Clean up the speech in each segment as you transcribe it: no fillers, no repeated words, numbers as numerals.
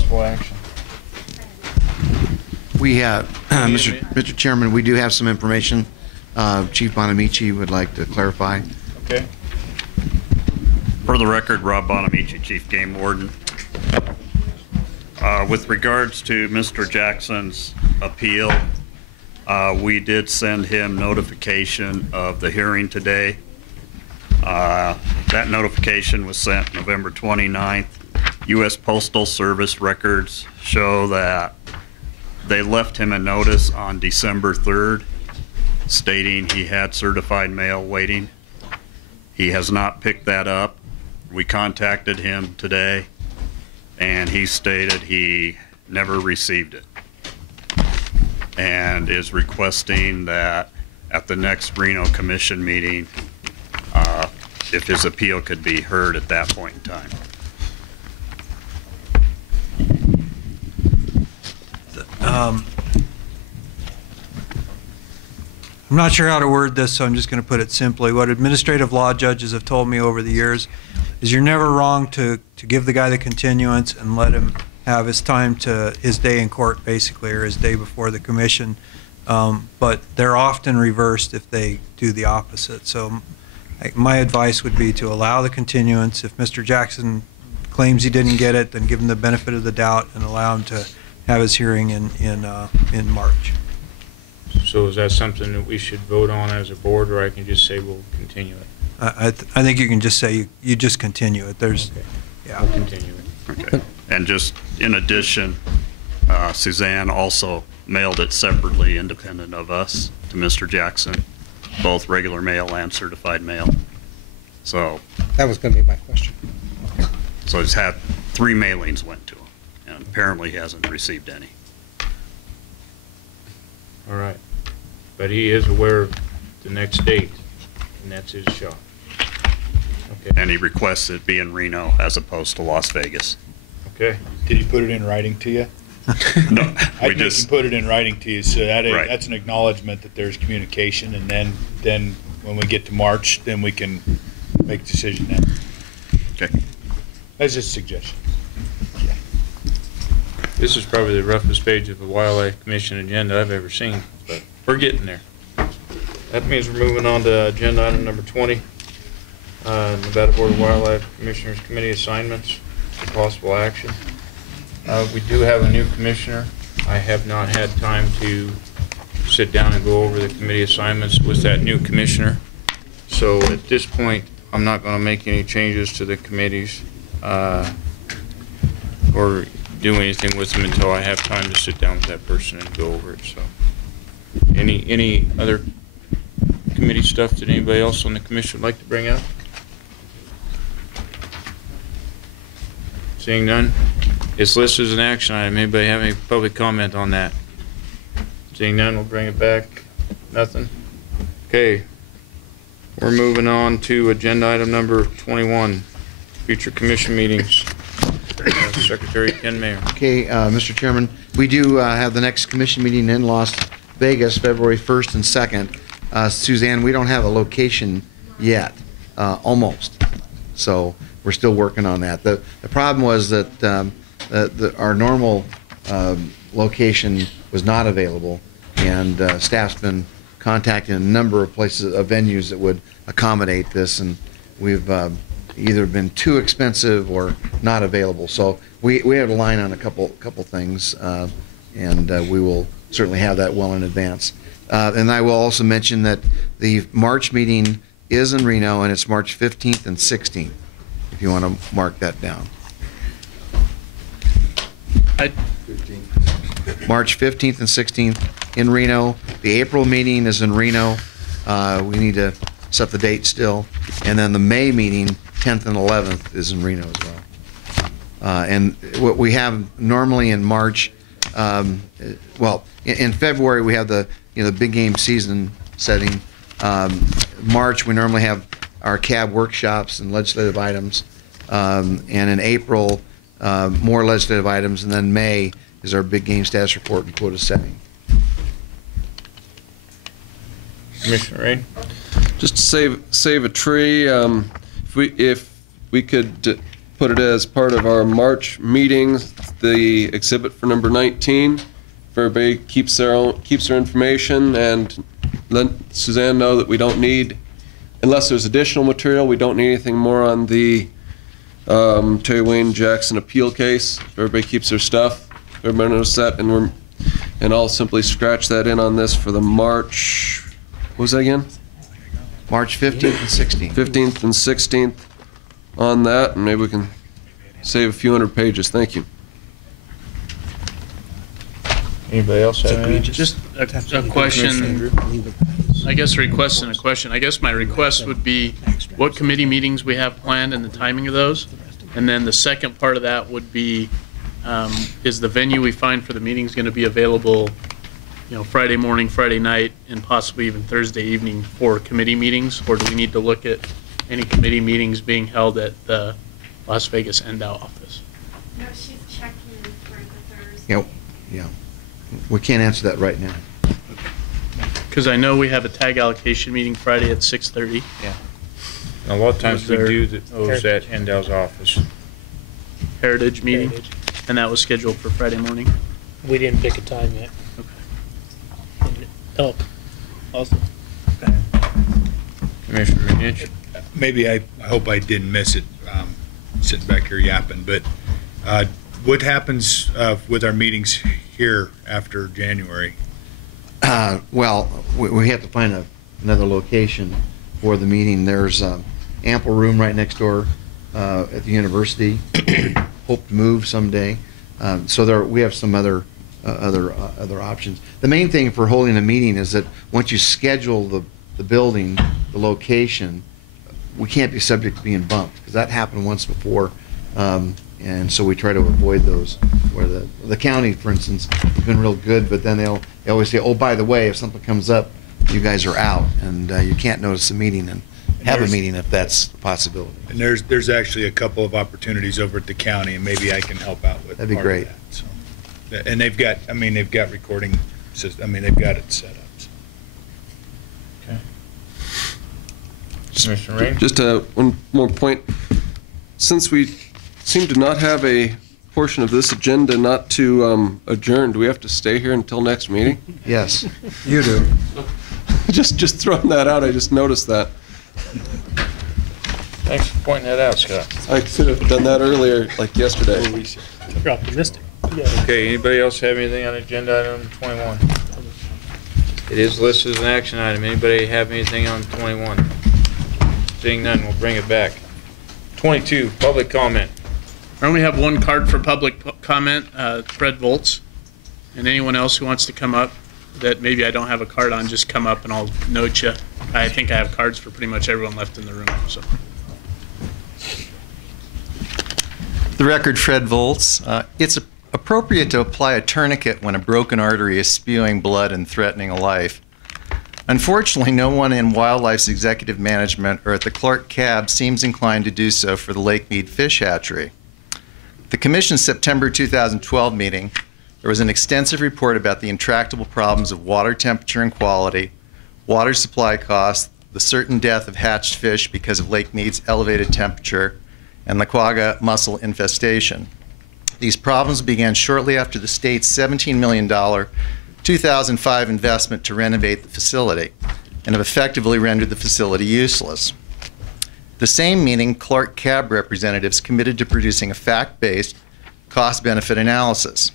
possible action. We have, Mr. Chairman, we do have some information. Chief Bonamici would like to clarify. Okay. For the record, Robb Bonamici, Chief Game Warden. With regards to Mr. Jackson's appeal, we did send him notification of the hearing today. That notification was sent November 29th. U.S. Postal Service records show that they left him a notice on December 3rd stating he had certified mail waiting. He has not picked that up. We contacted him today, and he stated he never received it and is requesting that at the next Reno Commission meeting, if his appeal could be heard at that point in time. I'm not sure how to word this, so I'm just going to put it simply. What administrative law judges have told me over the years is you're never wrong to give the guy the continuance and let him have his time to his day in court, basically, or his day before the commission. But they're often reversed if they do the opposite. So my advice would be to allow the continuance. If Mr. Jackson claims he didn't get it, then give him the benefit of the doubt and allow him to have his hearing in March. So is that something that we should vote on as a board, or I can just say we'll continue it? I think you can just say you just continue it. There's, okay. Yeah. We'll continue it. Okay. And just in addition, Suzanne also mailed it separately, independent of us, to Mr. Jackson, both regular mail and certified mail. So that was going to be my question. So he's had 3 mailings went to him, and apparently he hasn't received any. All right. But he is aware of the next date, and that's his shot. Okay. And he requests it be in Reno as opposed to Las Vegas. Okay. Did he put it in writing to you? No, I think he put it in writing to you, so that is, right. That's an acknowledgement that there's communication, and then when we get to March, then we can make a decision then. Okay. That's just a suggestion. This is probably the roughest page of the Wildlife Commission agenda I've ever seen, but we're getting there. That means we're moving on to agenda item number 20, Nevada Board of Wildlife Commissioners Committee assignments for possible action. We do have a new commissioner. I have not had time to sit down and go over the committee assignments with that new commissioner. So at this point, I'm not going to make any changes to the committees or do anything with them until I have time to sit down with that person and go over it. So, any other committee stuff that anybody else on the commission would like to bring up? Seeing none, it's listed as an action item. Anybody have any public comment on that? Seeing none, we'll bring it back. Nothing. Okay, we're moving on to agenda item number 21, future commission meetings. Secretary Ken Mayer. Okay, Mr. Chairman, we do have the next commission meeting in Las Vegas, February 1st and 2nd. Suzanne, we don't have a location yet, almost. So we're still working on that. The problem was that our normal location was not available, and staff's been contacting a number of places, venues that would accommodate this, and we've either been too expensive or not available. So we have a line on a couple things, and we will certainly have that well in advance. And I will also mention that the March meeting is in Reno, and it's March 15th and 16th, if you want to mark that down. March 15th and 16th in Reno. The April meeting is in Reno. We need to set the date still. And then the May meeting, 10th and 11th, is in Reno as well. And what we have normally in March, well, in February we have the big game season setting. March we normally have our CAB workshops and legislative items, and in April more legislative items, and then May is our big game status report and quota setting. Commissioner Rain. Just to save a tree, if we could put it as part of our March meetings, the exhibit for number 19. If everybody keeps their information, and let Suzanne know that we don't need, unless there's additional material, we don't need anything more on the Terry Wayne Jackson appeal case. If everybody keeps their stuff, everybody knows that, and I'll simply scratch that in on this for the March, what was that again? March 15th and 16th. 15th and 16th on that, and maybe we can save a few hundred pages. Thank you. Anybody else have anything? Just a question, I guess request and a question. I guess my request would be what committee meetings we have planned and the timing of those. And then the second part of that would be, is the venue we find for the meetings going to be available, you know, Friday morning, Friday night, and possibly even Thursday evening for committee meetings? Or do we need to look at any committee meetings being held at the Las Vegas NDOW office? No, she's checking for the Thursday. Yeah. We can't answer that right now. Because I know we have a tag allocation meeting Friday at 6:30. Yeah. And a lot of times we do those at Endow's office. Heritage meeting, and that was scheduled for Friday morning. We didn't pick a time yet. Okay. Oh, awesome. Commissioner Minich? Maybe I hope I didn't miss it, sitting back here yapping, but what happens with our meetings here after January? Well, we have to find another location for the meeting. There's ample room right next door at the university. Hope to move someday. So we have some other options. The main thing for holding a meeting is that once you schedule the building, the location, we can't be subject to being bumped, because that happened once before. And so we try to avoid those, where the county, for instance, has been real good, but then they always say, oh, by the way, if something comes up, you guys are out, and you can't notice a meeting and have a meeting if that's a possibility. And there's actually a couple of opportunities over at the county, and maybe I can help out with That'd be part great. of that. So, and they've got recording system. They've got it set up. So. Okay. Commissioner Rain? Just one more point. Since we seem to not have a portion of this agenda not to adjourn, do we have to stay here until next meeting? Yes. You do. just throwing that out. I just noticed that. Thanks for pointing that out, Scott. I could have done that earlier, like yesterday. You're optimistic. Okay, anybody else have anything on agenda item 21? It is listed as an action item. Anybody have anything on 21? Seeing none, we'll bring it back. 22, public comment. I only have one card for public comment, Fred Volz. And anyone else who wants to come up that maybe I don't have a card on, just come up and I'll note you. I think I have cards for pretty much everyone left in the room. So. The record, Fred Volz. It's appropriate to apply a tourniquet when a broken artery is spewing blood and threatening a life. Unfortunately, no one in Wildlife's executive management or at the Clark Cab seems inclined to do so for the Lake Mead Fish Hatchery. The Commission's September 2012 meeting, there was an extensive report about the intractable problems of water temperature and quality, water supply costs, the certain death of hatched fish because of Lake Mead's elevated temperature, and the quagga mussel infestation. These problems began shortly after the state's $17 million 2005 investment to renovate the facility and have effectively rendered the facility useless. The same meeting, Clark Cab representatives committed to producing a fact-based cost-benefit analysis.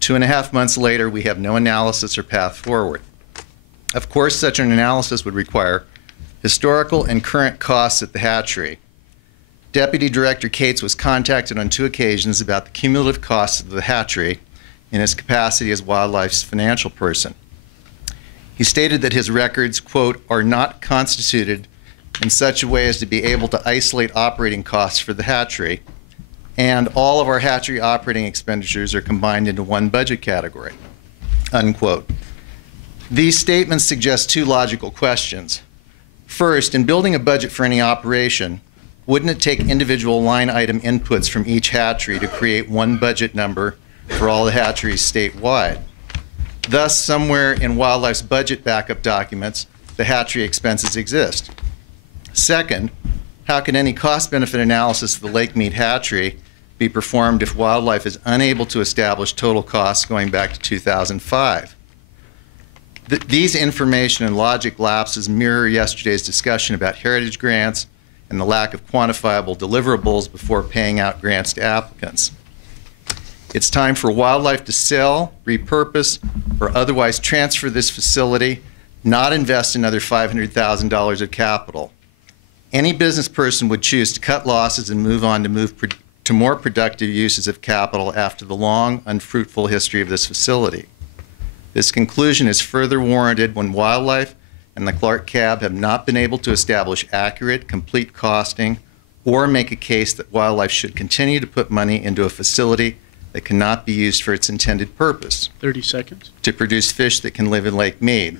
2.5 months later, we have no analysis or path forward. Of course, such an analysis would require historical and current costs at the hatchery. Deputy Director Cates was contacted on 2 occasions about the cumulative costs of the hatchery in his capacity as Wildlife's financial person. He stated that his records, quote, are not constituted in such a way as to be able to isolate operating costs for the hatchery, and all of our hatchery operating expenditures are combined into one budget category, unquote. These statements suggest 2 logical questions. First, in building a budget for any operation, wouldn't it take individual line item inputs from each hatchery to create one budget number for all the hatcheries statewide? Thus, somewhere in Wildlife's budget backup documents, the hatchery expenses exist. Second, How can any cost-benefit analysis of the Lake Mead hatchery be performed if wildlife is unable to establish total costs going back to 2005? These information and logic lapses mirror yesterday's discussion about heritage grants and the lack of quantifiable deliverables before paying out grants to applicants. It's time for wildlife to sell, repurpose, or otherwise transfer this facility, not invest another $500,000 of capital. Any business person would choose to cut losses and move on to more productive uses of capital after the long, unfruitful history of this facility. This conclusion is further warranted when wildlife and the Clark Cab have not been able to establish accurate, complete costing or make a case that wildlife should continue to put money into a facility that cannot be used for its intended purpose. 30 seconds. To produce fish that can live in Lake Mead.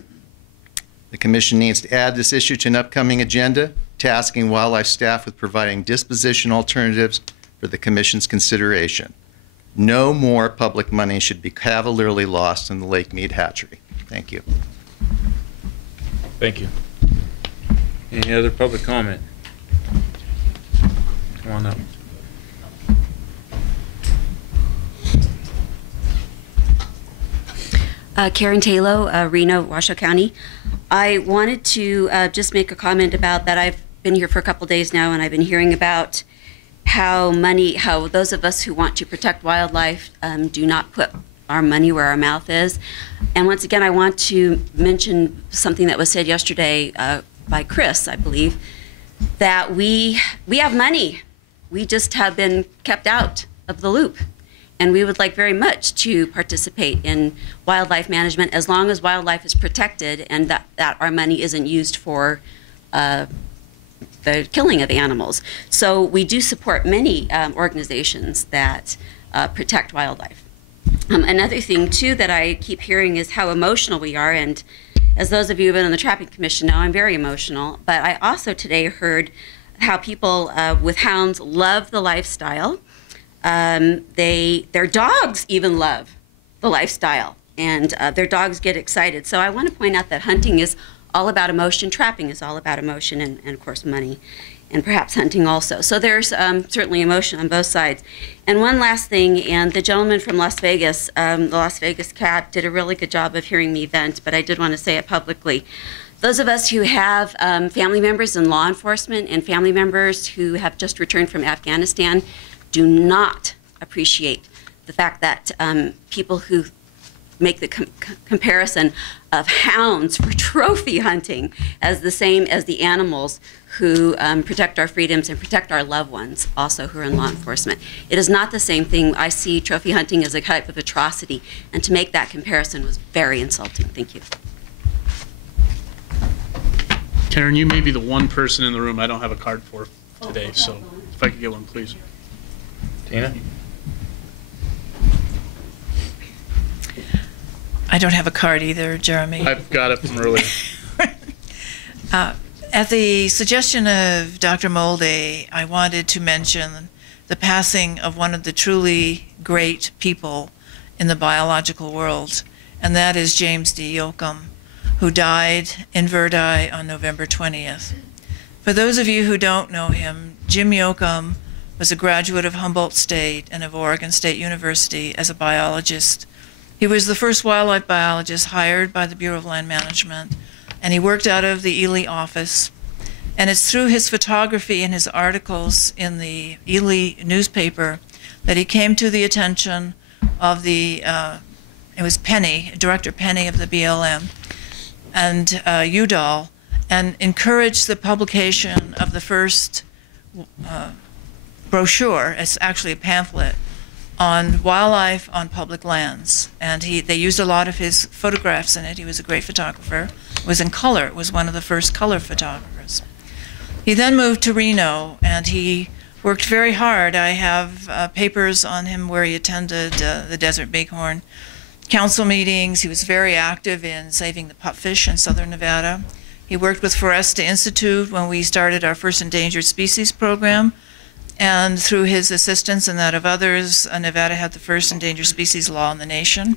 The Commission needs to add this issue to an upcoming agenda, tasking wildlife staff with providing disposition alternatives for the Commission's consideration. No more public money should be cavalierly lost in the Lake Mead hatchery. Thank you. Thank you. Any other public comment? Come on up. Karen Taylor, Reno, Washoe County. I wanted to just make a comment about that. I've been here for a couple days now, and I've been hearing about how those of us who want to protect wildlife do not put our money where our mouth is. And once again, I want to mention something that was said yesterday by Chris, I believe, that we have money. We just have been kept out of the loop. And we would like very much to participate in wildlife management as long as wildlife is protected and that our money isn't used for the killing of animals. So we do support many organizations that protect wildlife. Another thing, too, that I keep hearing is how emotional we are. And as those of you who have been on the Trapping Commission know, I'm very emotional. But I also today heard how people with hounds love the lifestyle. Their dogs even love the lifestyle, and their dogs get excited. So I want to point out that hunting is all about emotion, trapping is all about emotion, and of course money, and perhaps hunting also. So there's certainly emotion on both sides. And one last thing, and the gentleman from Las Vegas, the Las Vegas Cab, did a really good job of hearing me vent, but I did want to say it publicly. Those of us who have family members in law enforcement and family members who have just returned from Afghanistan do not appreciate the fact that people who make the comparison of hounds for trophy hunting as the same as the animals who protect our freedoms and protect our loved ones, also who are in law enforcement. It is not the same thing. I see trophy hunting as a type of atrocity, and to make that comparison was very insulting. Thank you. Karen, you may be the one person in the room I don't have a card for today, so if I could get one, please. Tina? I don't have a card either, Jeremy. I've got it from earlier. At the suggestion of Dr. Molde, I wanted to mention the passing of one of the truly great people in the biological world, and that is James D. Yoakum, who died in Verdi on November 20th. For those of you who don't know him, Jim Yoakum was a graduate of Humboldt State and of Oregon State University as a biologist. He was the first wildlife biologist hired by the Bureau of Land Management, and he worked out of the Ely office. And it's through his photography and his articles in the Ely newspaper that he came to the attention of the, it was Penny, Director Penny of the BLM, and Udall, and encouraged the publication of the first brochure. It's actually a pamphlet on wildlife on public lands, and they used a lot of his photographs in it. He was a great photographer. It was in color. It was one of the first color photographers. He then moved to Reno, and he worked very hard. I have papers on him where he attended the Desert Bighorn council meetings. He was very active in saving the pupfish in southern Nevada. He worked with Foresta Institute when we started our first endangered species program, and through his assistance and that of others, Nevada had the first endangered species law in the nation.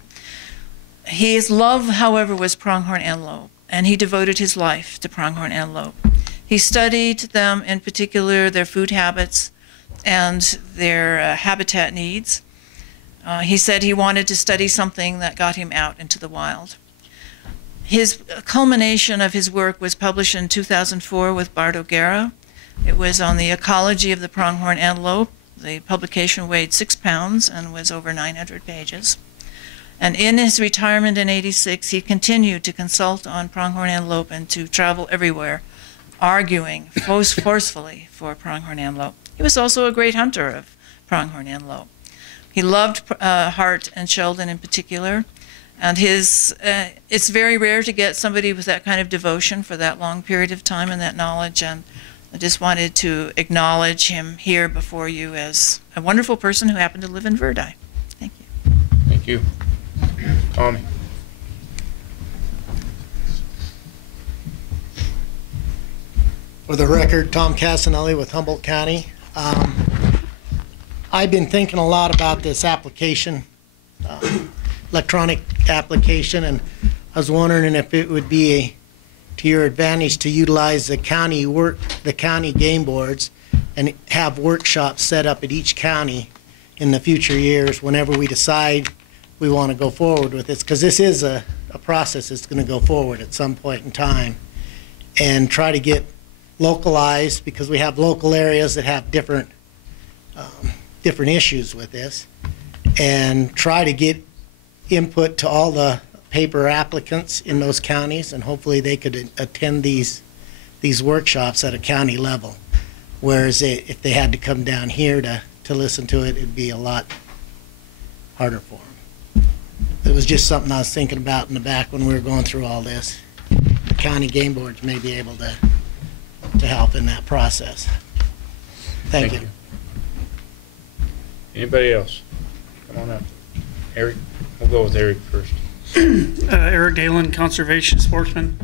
His love, however, was pronghorn antelope, and he devoted his life to pronghorn antelope. He studied them, in particular their food habits and their habitat needs. He said he wanted to study something that got him out into the wild. His culmination of his work was published in 2004 with Bart O'Gara. It was on the ecology of the pronghorn antelope. The publication weighed 6 pounds and was over 900 pages. And in his retirement in '86, he continued to consult on pronghorn antelope and to travel everywhere, arguing forcefully for pronghorn antelope. He was also a great hunter of pronghorn antelope. He loved Hart and Sheldon in particular, and it's very rare to get somebody with that kind of devotion for that long period of time and that knowledge, and I just wanted to acknowledge him here before you as a wonderful person who happened to live in Verdi. Thank you. Thank you. Tommy. For the record, Tom Casanelli with Humboldt County. I've been thinking a lot about this application, electronic application, and I was wondering if it would be to your advantage to utilize the county game boards and have workshops set up at each county in the future years whenever we decide we want to go forward with this, because this is a process that's going to go forward at some point in time, and try to get localized, because we have local areas that have different issues with this, and try to get input to all the paper applicants in those counties, and hopefully they could attend these workshops at a county level. Whereas if they had to come down here to listen to it, it'd be a lot harder for them. It was just something I was thinking about in the back when we were going through all this. The county game boards may be able to help in that process. Thank you. Anybody else? Come on up. Eric, we'll go with Eric first. Eric Dalen, conservation sportsman.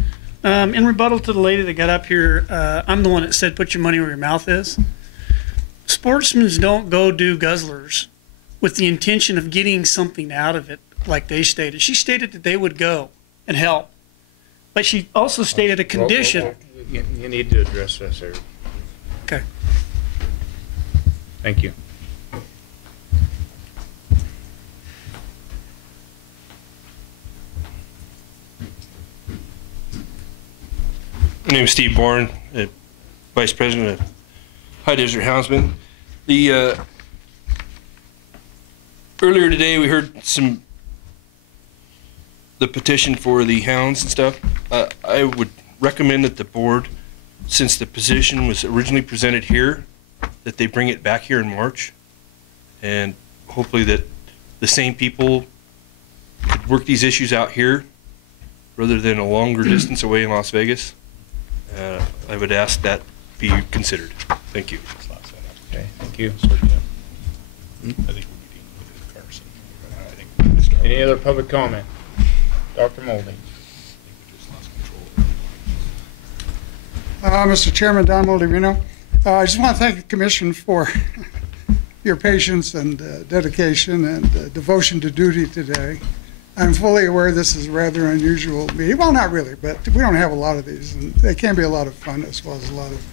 In rebuttal to the lady that got up here, I'm the one that said put your money where your mouth is. Sportsmen don't go do guzzlers with the intention of getting something out of it, like they stated. She stated that they would go and help, but she also stated a condition. You need to address this, Eric. Okay. Thank you. My name is Steve Bourne, Vice President of High Desert Houndsman. Earlier today we heard the petition for the hounds and stuff. I would recommend that the board, since the position was originally presented here, that they bring it back here in March, and hopefully that the same people could work these issues out here rather than a longer distance away in Las Vegas. I would ask that be considered. Thank you. Okay, thank you. Any other public comment? Dr. Moldy. Mr. Chairman, Don Moldavino. I just want to thank the Commission for your patience and dedication and devotion to duty today. I'm fully aware this is a rather unusual meeting. Well, not really, but we don't have a lot of these, and they can be a lot of fun as well as a lot of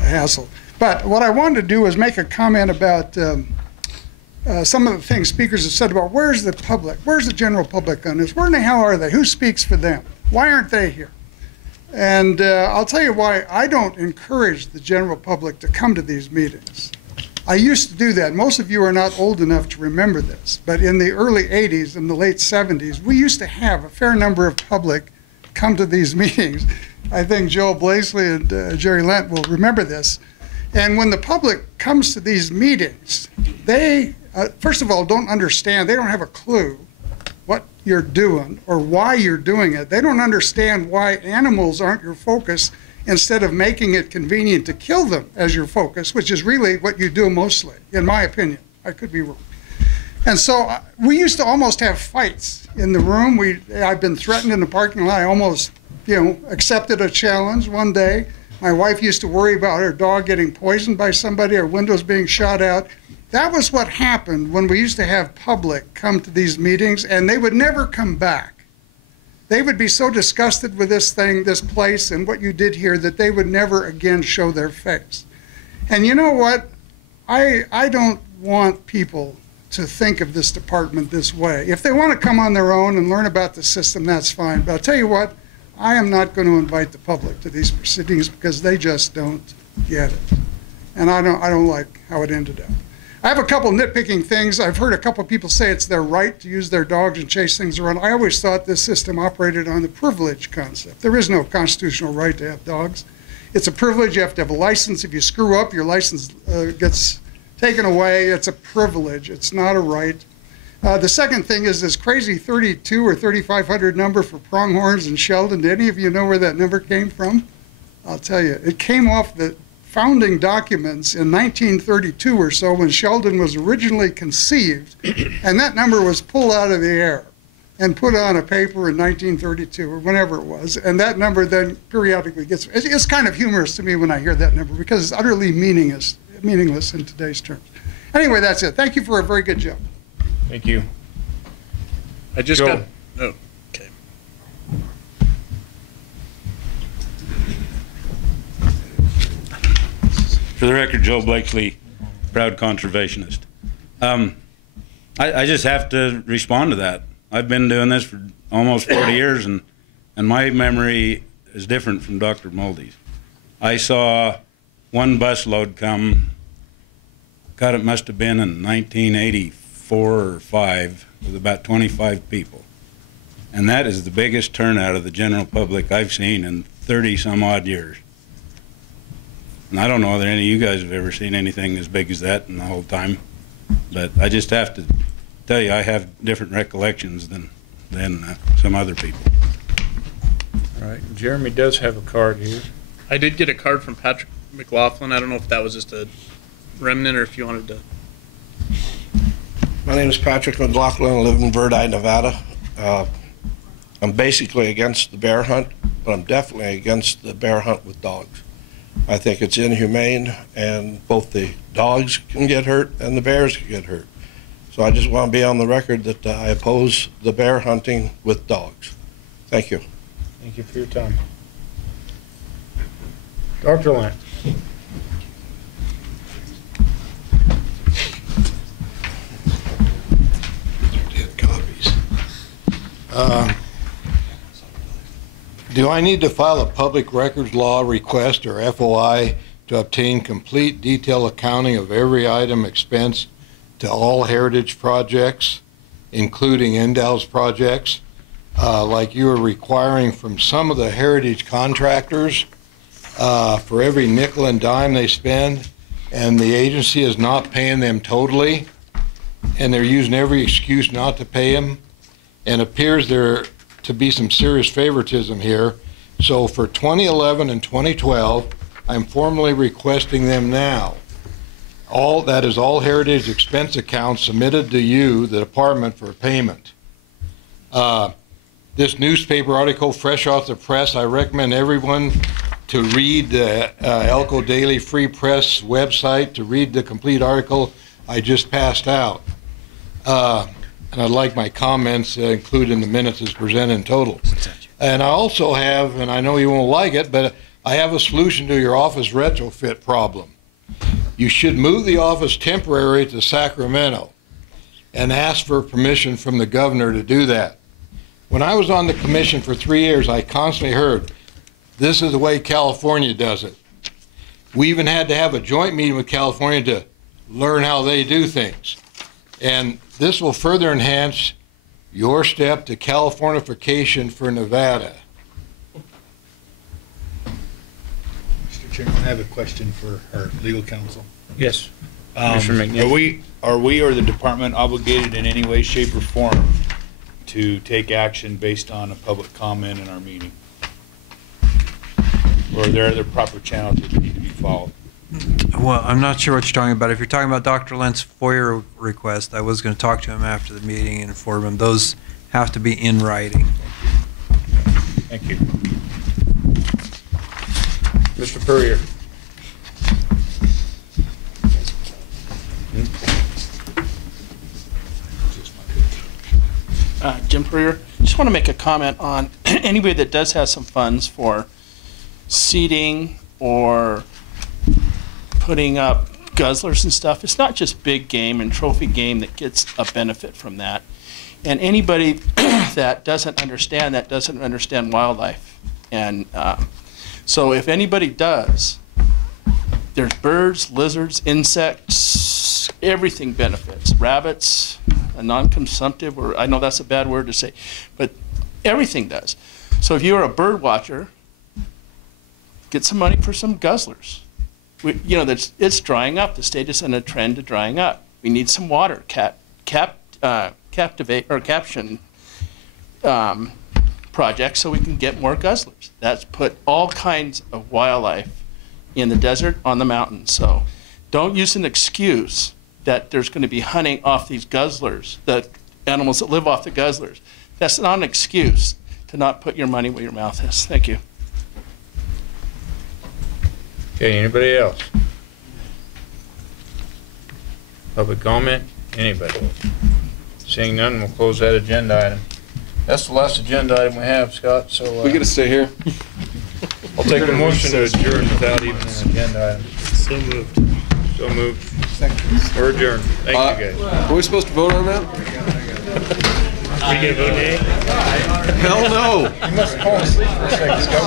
hassle. But what I wanted to do was make a comment about some of the things speakers have said about where's the public, where's the general public on this? Where in the hell are they? Who speaks for them? Why aren't they here? And I'll tell you why I don't encourage the general public to come to these meetings. I used to do that. Most of you are not old enough to remember this, but in the early 80s and the late 70s, we used to have a fair number of public come to these meetings. I think Joe Blaisley and Jerry Lent will remember this. And when the public comes to these meetings, they, first of all, don't understand. They don't have a clue what you're doing or why you're doing it. They don't understand why animals aren't your focus, instead of making it convenient to kill them as your focus, which is really what you do mostly, in my opinion. I could be wrong. And so we used to almost have fights in the room. I've been threatened in the parking lot. I almost, accepted a challenge one day. My wife used to worry about her dog getting poisoned by somebody or windows being shot out. That was what happened when we used to have public come to these meetings, and they would never come back. they would be so disgusted with this thing, this place, and what you did here that they would never again show their face. And you know what? I don't want people to think of this department this way. If they want to come on their own and learn about the system, that's fine. But I'll tell you what, I am not going to invite the public to these proceedings because they just don't get it. And I don't like how it ended up. I have a couple nitpicking things. I've heard a couple people say it's their right to use their dogs and chase things around. I always thought this system operated on the privilege concept. There is no constitutional right to have dogs. It's a privilege. You have to have a license. If you screw up, your license gets taken away. It's a privilege. It's not a right. The second thing is this crazy 32 or 3,500 number for pronghorns in Sheldon. Do any of you know where that number came from? I'll tell you. It came off the founding documents in 1932 or so when Sheldon was originally conceived, and that number was pulled out of the air and put on a paper in 1932 or whenever it was, and that number then periodically gets, it's kind of humorous to me when I hear that number because it's utterly meaningless in today's terms. Anyway, that's it. Thank you for a very good job. Thank you. I just Joe. got, oh, okay. For the record, Joe Blakesley, proud conservationist. I just have to respond to that. I've been doing this for almost 40 years, and my memory is different from Dr. Moldy's. I saw one busload come, God, it must have been in 1984 or 5, with about 25 people. And that is the biggest turnout of the general public I've seen in 30 some odd years. And I don't know that any of you guys have ever seen anything as big as that in the whole time. But I just have to tell you, I have different recollections than some other people. All right, Jeremy does have a card here. I did get a card from Patrick McLaughlin. I don't know if that was just a remnant or if you wanted to. My name is Patrick McLaughlin. I live in Verdi, Nevada. I'm basically against the bear hunt, but I'm definitely against the bear hunt with dogs. I think it's inhumane, and both the dogs can get hurt and the bears can get hurt. So I just want to be on the record that I oppose the bear hunting with dogs. Thank you. Thank you for your time. Dr. Lance. Copies. Do I need to file a public records law request or FOI to obtain complete detailed accounting of every item expensed to all heritage projects, including Endow's projects, like you are requiring from some of the heritage contractors for every nickel and dime they spend, and the agency is not paying them totally, and they're using every excuse not to pay them, and appears there to be some serious favoritism here. So for 2011 and 2012, I'm formally requesting them now. All heritage expense accounts submitted to you, the department, for payment. This newspaper article, fresh off the press, I recommend everyone to read the Elko Daily Free Press website to read the complete article I just passed out. And I'd like my comments included in the minutes as presented in total. And I also have, and I know you won't like it, but I have a solution to your office retrofit problem. You should move the office temporarily to Sacramento and ask for permission from the governor to do that. When I was on the commission for 3 years, I constantly heard, this is the way California does it. We even had to have a joint meeting with California to learn how they do things. And this will further enhance your step to Californification for Nevada. Mr. Chairman, I have a question for our legal counsel. Yes. Are we or the department obligated in any way, shape, or form to take action based on a public comment in our meeting? Or are there other proper channels that need to be followed? Well, I'm not sure what you're talking about. If you're talking about Dr. Lent's FOIA request, I was going to talk to him after the meeting and inform him. Those have to be in writing. Thank you. Mr. Purrier. Jim Purrier. Just want to make a comment on anybody that does have some funds for seeding or putting up guzzlers and stuff. It's not just big game and trophy game that gets a benefit from that. And anybody that doesn't understand wildlife. And so if anybody does, there's birds, lizards, insects, everything benefits. Rabbits, a non-consumptive, or I know that's a bad word to say, but everything does. So if you're a bird watcher, get some money for some guzzlers. It's drying up. The state is in a trend to drying up. We need some water caption projects so we can get more guzzlers. That's put all kinds of wildlife in the desert, on the mountains. So don't use an excuse that there's going to be hunting off these guzzlers, the animals that live off the guzzlers. That's not an excuse to not put your money where your mouth is. Thank you. Okay, anybody else? Public comment? Anybody? Seeing none, we'll close that agenda item. That's the last agenda item we have, Scott, so... We get to stay here. I'll take a motion to adjourn without even an agenda item. So moved. So moved. We're adjourned. Thank you, guys. Are we supposed to vote on that? Are you gonna vote nay? Hell no. You must have fallen asleep for a second, Scott.